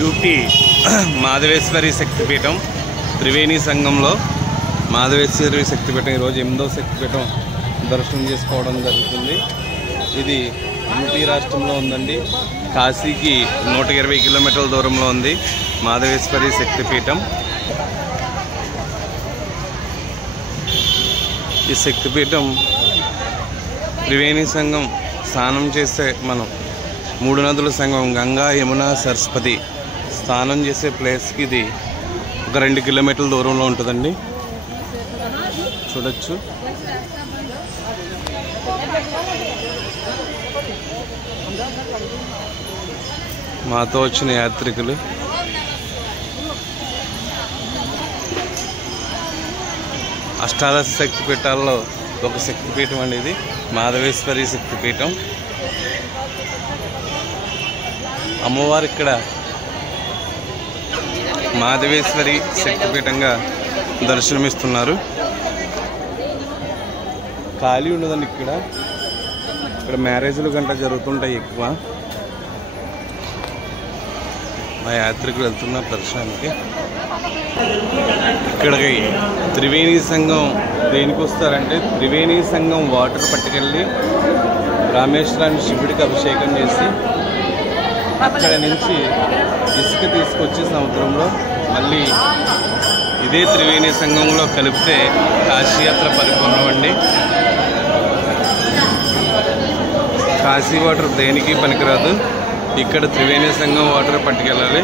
UP Madhaveshwari శక్తిపీఠం త్రివేణి సంఘంలో మాధవేశ్వరి శక్తిపీఠం ఈరోజు 8వ శక్తిపీఠం దర్శనం చేసుకోవడం జరుగుతుంది. ఇది యూపీ రాష్ట్రంలో ఉందండి. కాశీకి 120 కిలోమీటర్ల దూరంలో ఉంది మాధవేశ్వరి శక్తిపీఠం. ఈ శక్తిపీఠం త్రివేణి సంఘం స్నానం చేసే మనం 3 నదుల సంఘం గంగా, యమున, సరస్వతి స్నానం చేసే ప్లేస్కి ఇది ఒక 2 కిలోమీటర్ల దూరంలో ఉంటుందండి. చూడొచ్చు. మాతో వచ్చిన యాత్రికులు అష్టాదశ శక్తిపీఠాల్లో ఒక శక్తిపీఠం అండి ఇది మాధవేశ్వరి శక్తిపీఠం. అమ్మవారు ఇక్కడ మాధవేశ్వరి శక్తిపీఠంగా దర్శనమిస్తున్నారు. ఖాళీ ఉండదండి ఇక్కడ మ్యారేజ్లు గంట జరుగుతుంటాయి ఎక్కువ. మా యాత్రికులు వెళ్తున్నారు దర్శనానికి. ఇక్కడికి త్రివేణి సంఘం దేనికి వస్తారంటే త్రివేణి సంఘం వాటర్ పట్టుకెళ్ళి రామేశ్వరాన్ని శివుడికి అభిషేకం చేసి అక్కడ నుంచి ఇసుక తీసుకొచ్చి సముద్రంలో మళ్ళీ ఇదే త్రివేణి సంఘంలో కలిపితే కాశీయాత్ర పరిపూర్ణమండి. కాశీ వాటర్ దేనికి పనికిరాదు. ఇక్కడ త్రివేణి సంఘం వాటర్ పట్టుకెళ్ళాలి.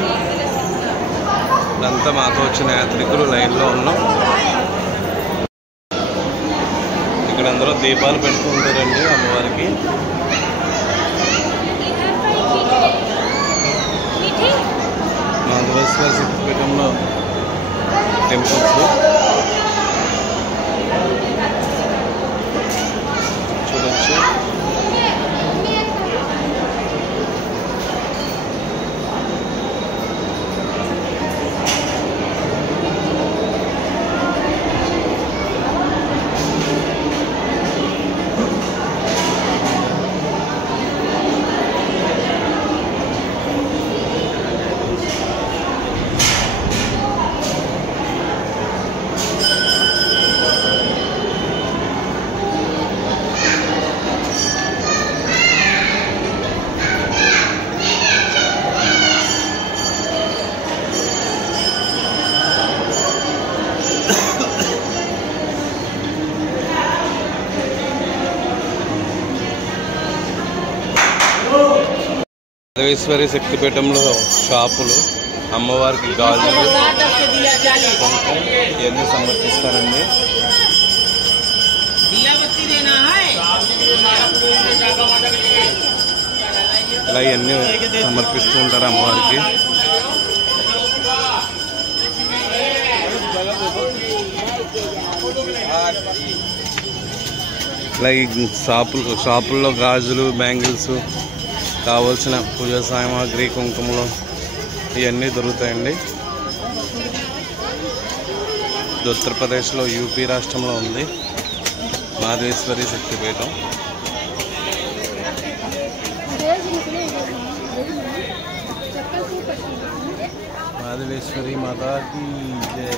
ఇదంతా మాతో వచ్చిన యాత్రికులు లైన్లో ఉన్నాం. ఇక్కడ అందరూ దీపాలు పెడుతూ ఉంటారండి అమ్మవారికి. మాధవేశ్వర శక్తిపీఠంలో టెంపుల్స్ చూడొచ్చు. మాధవేశ్వరి శక్తిపీఠంలో షాపులు అమ్మవారికి గాజులు ఇవన్నీ సమర్పిస్తారండి. ఇలా ఇవన్నీ సమర్పిస్తూ ఉంటారు అమ్మవారికి. ఇలా ఈ షాపుల్లో గాజులు, బ్యాంగిల్స్, కావలసిన పూజా సామాగ్రి, కుంకుమలు ఇవన్నీ దొరుకుతాయండి. ఇది ఉత్తరప్రదేశ్లో యూపీ రాష్ట్రంలో ఉంది మాధవేశ్వరి శక్తిపీఠం. మాధవేశ్వరి మాతాకి జై.